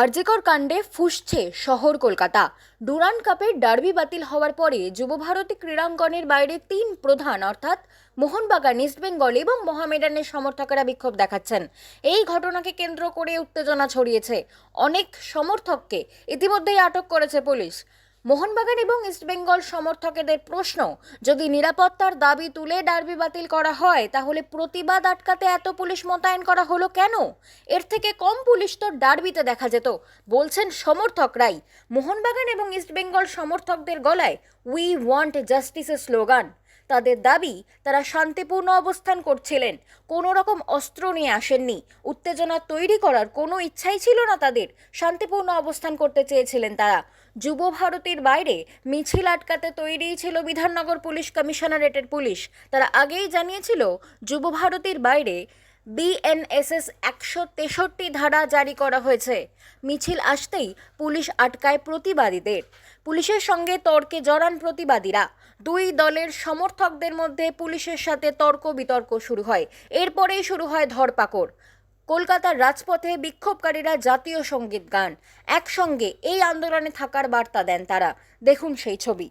আরজিকর কাণ্ডে ফুঁসছে শহর কলকাতা। ডুরান্ড কাপের ডার্বি বাতিল হওয়ার পরে যুবভারতী ক্রীড়াঙ্গনের বাইরে তিন প্রধান অর্থাৎ মোহনবাগান, ইস্টবেঙ্গল এবং মোহামেডানের সমর্থকেরা বিক্ষোভ দেখাচ্ছেন। এই ঘটনাকে কেন্দ্র করে উত্তেজনা ছড়িয়েছে। অনেক সমর্থককে ইতিমধ্যেই আটক করেছে পুলিশ। মোহনবাগান এবং ইস্টবেঙ্গল সমর্থকদের প্রশ্ন, যদি নিরাপত্তার দাবি তুলে ডার্বি বাতিল করা হয় তাহলে প্রতিবাদ আটকাতে এত পুলিশ মোতায়েন করা হলো কেন? এর থেকে কম পুলিশ তো ডার্বিতে দেখা যেত, বলছেন সমর্থকরাই। মোহনবাগান এবং ইস্টবেঙ্গল সমর্থকদের গলায় উই ওয়ান্ট জাস্টিসের স্লোগান। তাদের দাবি, তারা শান্তিপূর্ণ অবস্থান করছিলেন, কোনো রকম অস্ত্র নিয়ে আসেননি। উত্তেজনা তৈরি করার কোনো ইচ্ছাই ছিল না তাদের। শান্তিপূর্ণ অবস্থান করতে চেয়েছিলেন তারা। যুব ভারতীর বাইরে মিছিল আটকাতে তৈরি ছিল বিধাননগর পুলিশ কমিশনারেটের পুলিশ। তারা আগেই জানিয়েছিল যুব ভারতীর বাইরে বিএনএসএস 163 ধারা জারি করা হয়েছে। মিছিল আসতেই পুলিশ আটকায় প্রতিবাদীদের। পুলিশের সঙ্গে তর্কে জড়ান প্রতিবাদীরা। দুই দলের সমর্থকদের মধ্যে পুলিশের সাথে তর্ক বিতর্ক শুরু হয়। এরপরেই শুরু হয় ধরপাকড়। কলকাতার রাজপথে বিক্ষোভকারীরা জাতীয় সঙ্গীত গান। একসঙ্গে এই আন্দোলনে থাকার বার্তা দেন তারা। দেখুন সেই ছবি।